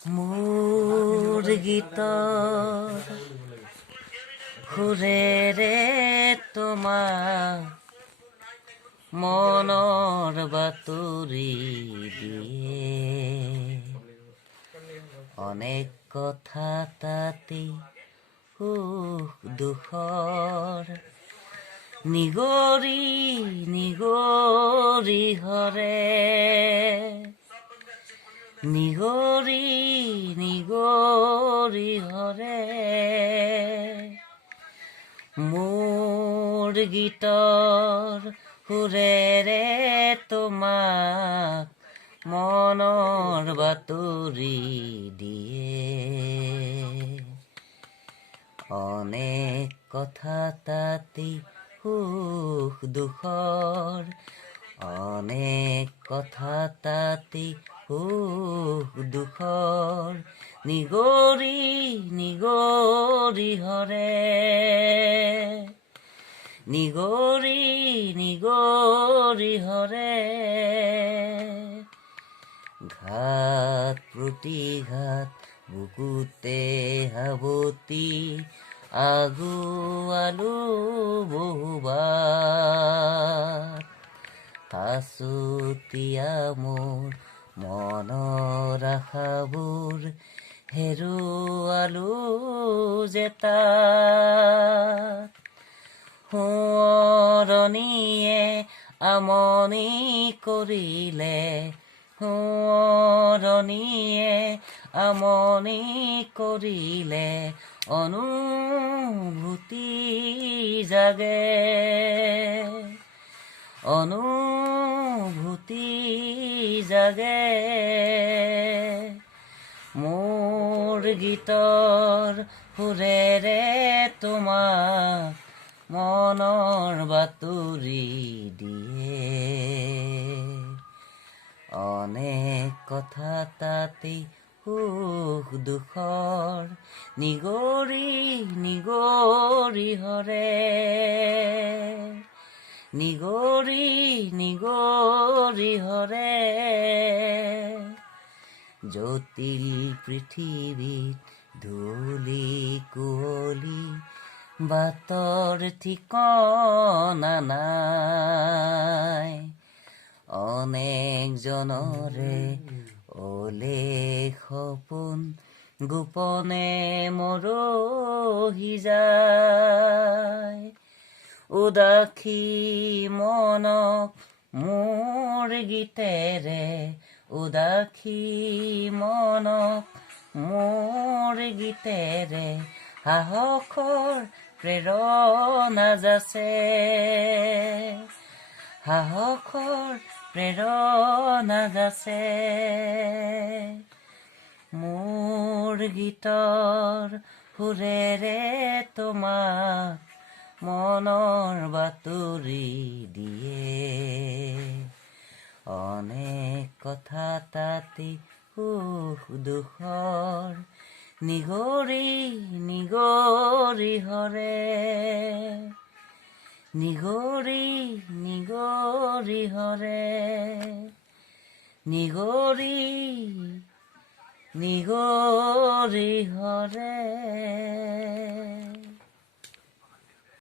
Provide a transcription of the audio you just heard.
মোৰ গীতৰ সুৰেৰে তোমাক মনৰ বাতৰি দিয়ে অনেক কথা তাতে সুখ দুখৰ নিগৰি নিগৰি হৰে নিগৰি নিগৰি হৰে মোৰ গীতৰ সুৰেৰে তোমাক মনৰ বাতৰি দিয়ে অনেক কথা তাতে সুখ দুখৰ অনেক কথা তাতে সুখ দুখৰ নিগৰি নিগৰি হৰে নিগৰি নিগৰি হৰে ঘাট প্ৰতিঘাত বুকুতে সাৱতি আগুৱালো বহুবাৰ সাঁচতীয়া মোৰ মনৰ আশাবোৰ হেৰুৱালো জেতাত সোঁৱৰণীয়ে আমনি কৰিলে সোঁৱৰণীয়ে আমনি কৰিলে অনুভূতি জাগে অনুভূতি জাগে মোৰ গীতৰ সুৰেৰে তোমাক মনৰ বাতৰি দিয়ে অনেক কথা তাতে সুখ দুখৰ নিগৰি নিগৰি হৰে নিগৰি নিগৰি হৰে জটিল পৃথিৱীত ধূলি কুঁৱলী বাটৰ ঠিকনা নাই অনেক জনৰে ওলে সপোন গোপনে মৰহি যায় উদাসী মনক মোৰ গীতেৰে উদাসী মনক মোৰ গীতেৰে সাহসৰ প্ৰেৰণা যাচে সাহসৰ প্ৰেৰণা যাচে মোৰ গীতৰ সুৰেৰে তোমাক মনৰ বাতৰি দিয়ে অনেক কথা তাতে সুখ দুখৰ নিগৰি নিগৰি হৰে নিগৰি নিগৰি হৰে নিগৰি নিগৰি হৰে